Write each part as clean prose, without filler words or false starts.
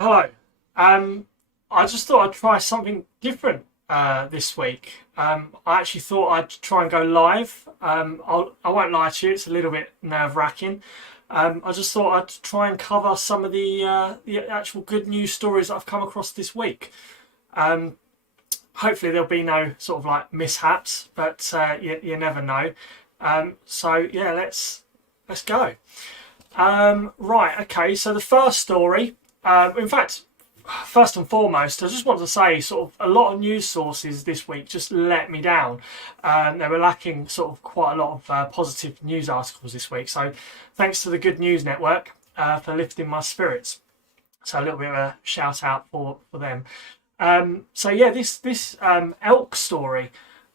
Hello. I just thought I'd try something different this week. I actually thought I'd try and go live. I won't lie to you, it's a little bit nerve-wracking. I just thought I'd try and cover some of the actual good news stories that I've come across this week. Um, Hopefully there'll be no sort of like mishaps, but you never know. So yeah, let's go. Right, okay. So the first story, in fact, first and foremost, I just want to say, sort of, a lot of news sources this week just let me down. They were lacking sort of quite a lot of positive news articles this week. So, thanks to the Good News Network for lifting my spirits. So, a little bit of a shout out for them. So yeah, this elk story,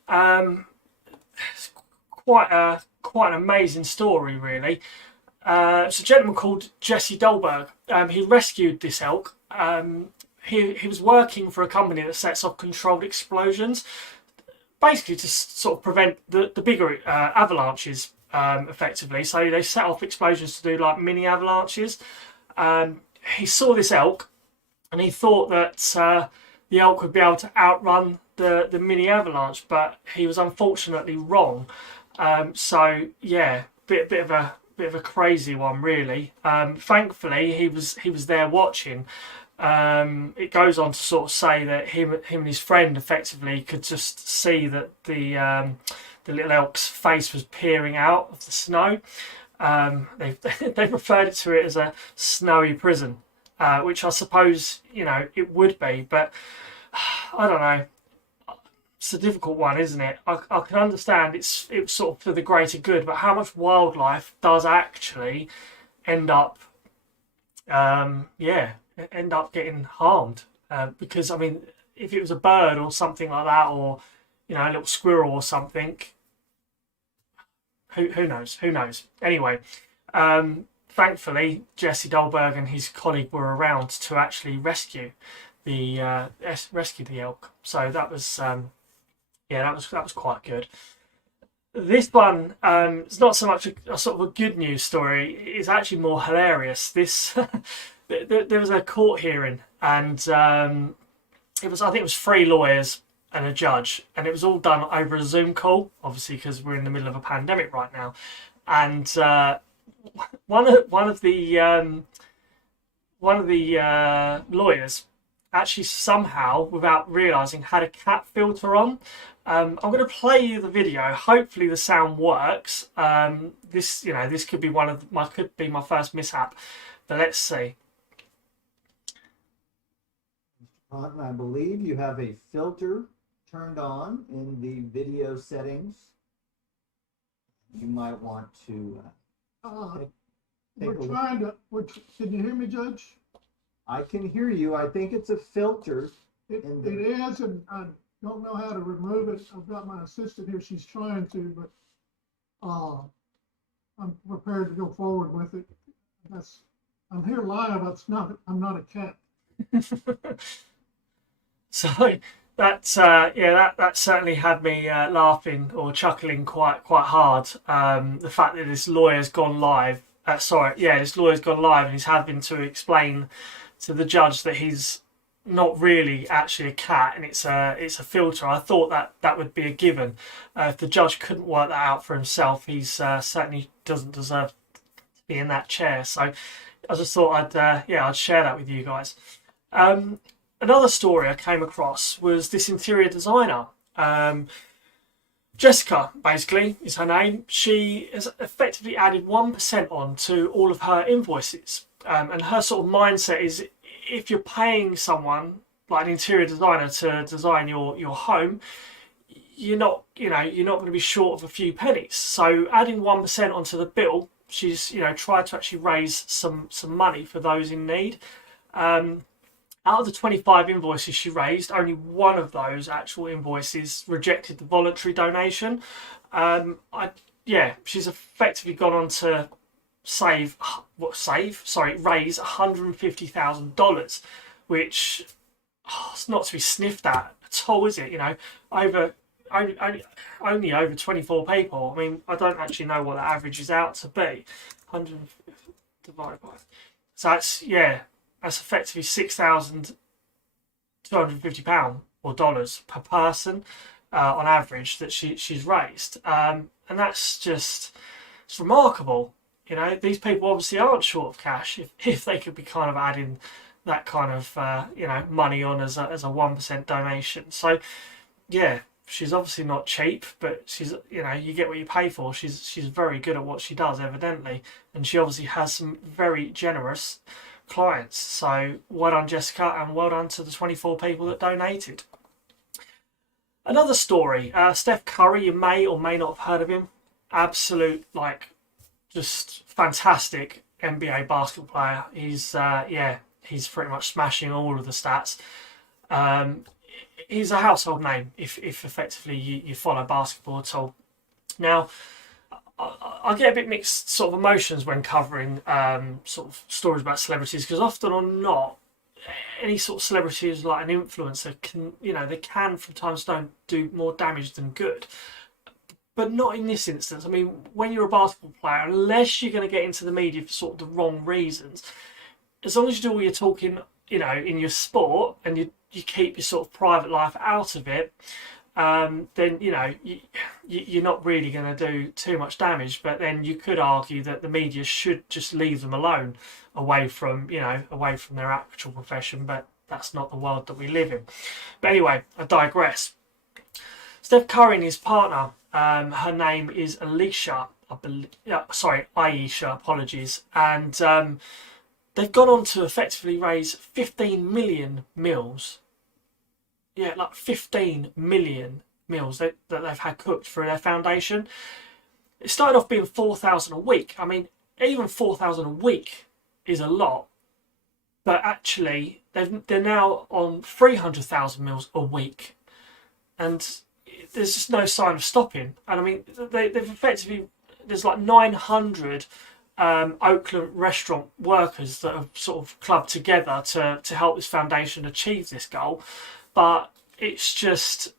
it's quite an amazing story, really. It's a gentleman called Jesse Dolberg. He rescued this elk. He was working for a company that sets off controlled explosions, basically to sort of prevent the bigger avalanches, effectively. So they set off explosions to do like mini avalanches. He saw this elk and he thought that the elk would be able to outrun the mini avalanche, but he was unfortunately wrong. So yeah, bit of a crazy one, really. Thankfully, he was there watching. It goes on to sort of say that him and his friend effectively could just see that the little elk's face was peering out of the snow. They referred to it as a snowy prison, which I suppose it would be, but I don't know. It's a difficult one, isn't it? I can understand it's sort of for the greater good, but how much wildlife does actually end up, yeah, end up getting harmed? Because I mean, if it was a bird or something like that, or a little squirrel or something, who knows? Who knows? Anyway, thankfully, Jesse Dolberg and his colleague were around to actually rescue the elk. So that was yeah, that was quite good. This one is not so much a sort of a good news story. It's actually more hilarious. This there was a court hearing, and it was, I think it was three lawyers and a judge, and it was all done over a Zoom call, obviously because we're in the middle of a pandemic right now. And one of the lawyers actually somehow, without realizing, had a cat filter on. I'm going to play you the video. Hopefully, the sound works. This could be my first mishap, but let's see. Cotton, I believe you have a filter turned on in the video settings. You might want to Uh, take, we're take a look. trying to, can you hear me, Judge? I can hear you. I think it's a filter. It, And it is, and I don't know how to remove it. I've got my assistant here. She's trying to, but I'm prepared to go forward with it. I'm here live. I'm not a cat. So that certainly had me laughing or chuckling quite hard. The fact that this lawyer's gone live. This lawyer's gone live and he's having to explain to the judge that he's not really actually a cat and it's a filter. I thought that would be a given. If the judge couldn't work that out for himself, he's certainly doesn't deserve to be in that chair. So I just thought I'd share that with you guys. Another story I came across was this interior designer. Jessica, basically, is her name. She has effectively added 1% on to all of her invoices. And her sort of mindset is, if you're paying someone like an interior designer to design your home, you're not going to be short of a few pennies. So adding 1% onto the bill, she's tried to actually raise some money for those in need. Out of the 25 invoices she raised, only one of those actual invoices rejected the voluntary donation. She's effectively gone on to raise $150,000, which it's not to be sniffed at all, is it? Over only over 24 people. I mean, I don't actually know what the average is out to be. 100 divided by. So that's, yeah. That's effectively £6,250 or dollars per person on average that she's raised, and that's just, it's remarkable. You know, these people obviously aren't short of cash if they could be kind of adding that kind of money on as a 1% donation. So yeah, she's obviously not cheap, but she's, you get what you pay for. She's very good at what she does, evidently, and she obviously has some very generous clients. So well done, Jessica, and well done to the 24 people that donated. Another story, Steph Curry, you may or may not have heard of him. Absolute, just fantastic NBA basketball player. He's pretty much smashing all of the stats. He's a household name if effectively you follow basketball at all. Now, I get a bit mixed sort of emotions when covering sort of stories about celebrities, because often or not, any sort of celebrity who's like an influencer can, they can from time to time do more damage than good. But not in this instance. I mean, when you're a basketball player, unless you're going to get into the media for sort of the wrong reasons, as long as you do all your talking, in your sport, and you keep your sort of private life out of it, then you're not really going to do too much damage. But then you could argue that the media should just leave them alone, away from their actual profession. But that's not the world that we live in. But anyway, I digress. Steph Curry and his partner, her name is Alicia, Aisha, apologies, and they've gone on to effectively raise 15 million meals. Yeah, 15 million meals that they've had cooked for their foundation. It started off being 4,000 a week. I mean, even 4,000 a week is a lot, but actually they're now on 300,000 meals a week, and there's just no sign of stopping. And I mean, they've effectively, there's 900 Oakland restaurant workers that have sort of clubbed together to help this foundation achieve this goal. But it's just,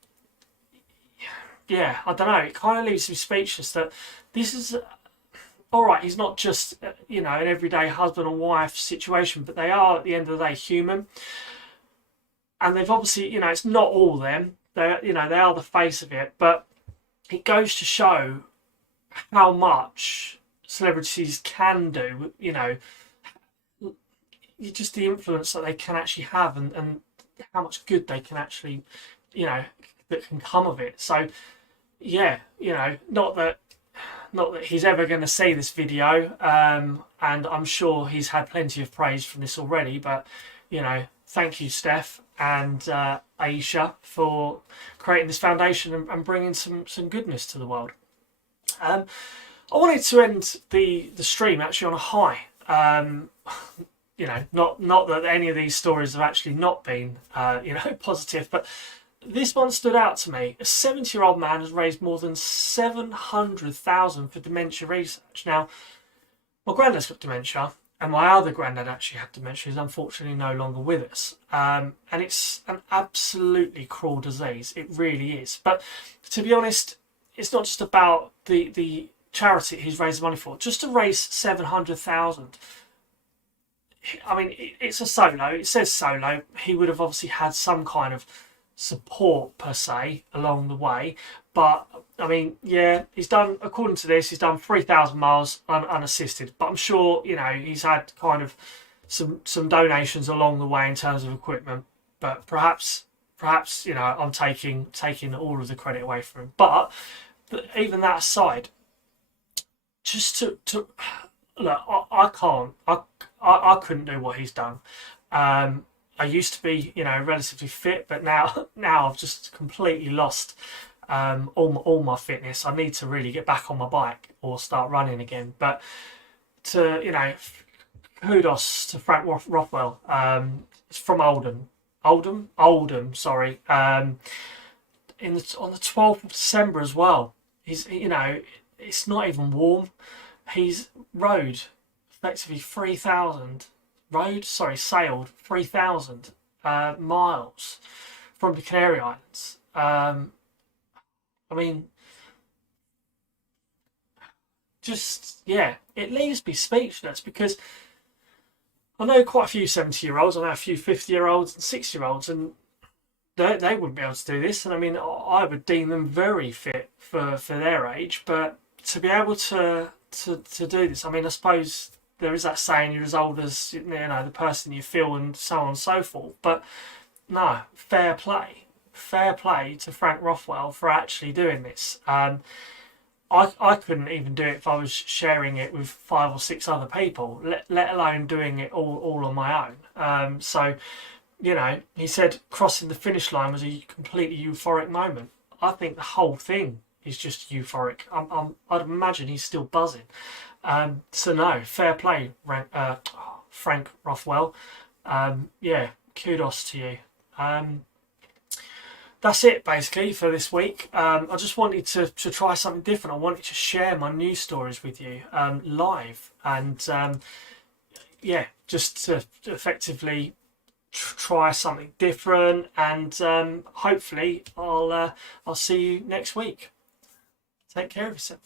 I don't know, it kind of leaves me speechless that this is, all right, he's not just, an everyday husband and wife situation, but they are, at the end of the day, human. And they've obviously, it's not all them. They are the face of it, but it goes to show how much celebrities can do, just the influence that they can actually have, and how much good they can actually, that can come of it. So, not that he's ever going to see this video, and I'm sure he's had plenty of praise from this already, but, thank you, Steph and Aisha, for creating this foundation and bringing some goodness to the world. I wanted to end the stream actually on a high. Not that any of these stories have actually not been, positive, but this one stood out to me. A 70-year-old man has raised more than $700,000 for dementia research. Now, my granddad's got dementia, and my other granddad actually had dementia. He's unfortunately no longer with us. And it's an absolutely cruel disease. It really is. But to be honest, it's not just about the charity he's raised money for. Just to raise 700,000. I mean, it's a solo. It says solo. He would have obviously had some kind of support per se along the way. But I mean, he's done, according to this, he's done 3,000 miles unassisted. But I'm sure, he's had kind of some donations along the way in terms of equipment. But perhaps, I'm taking all of the credit away from him. But even that aside, just to look, I couldn't do what he's done. I used to be, relatively fit, but now I've just completely lost all my fitness. I need to really get back on my bike or start running again. But kudos to Frank Rothwell. It's from Oldham, sorry. On the 12th of December as well. He's, it's not even warm. He's effectively sailed 3,000 miles from the Canary Islands. I mean, it leaves me speechless, because I know quite a few 70-year-olds, I know a few 50-year-olds and 60-year-olds, and they wouldn't be able to do this. And I mean, I would deem them very fit for their age, but to be able to do this, I mean, I suppose there is that saying, you're as old as the person you feel, and so on and so forth. But no, fair play to Frank Rothwell for actually doing this. I couldn't even do it if I was sharing it with 5 or 6 other people, let alone doing it all on my own. So, he said crossing the finish line was a completely euphoric moment. I think the whole thing is just euphoric. I'd imagine he's still buzzing. So no, fair play, Frank Rothwell. Yeah, kudos to you. That's it basically for this week. I just wanted to try something different. I wanted to share my news stories with you live, and yeah, just to effectively try something different, and hopefully I'll see you next week. Take care of yourself.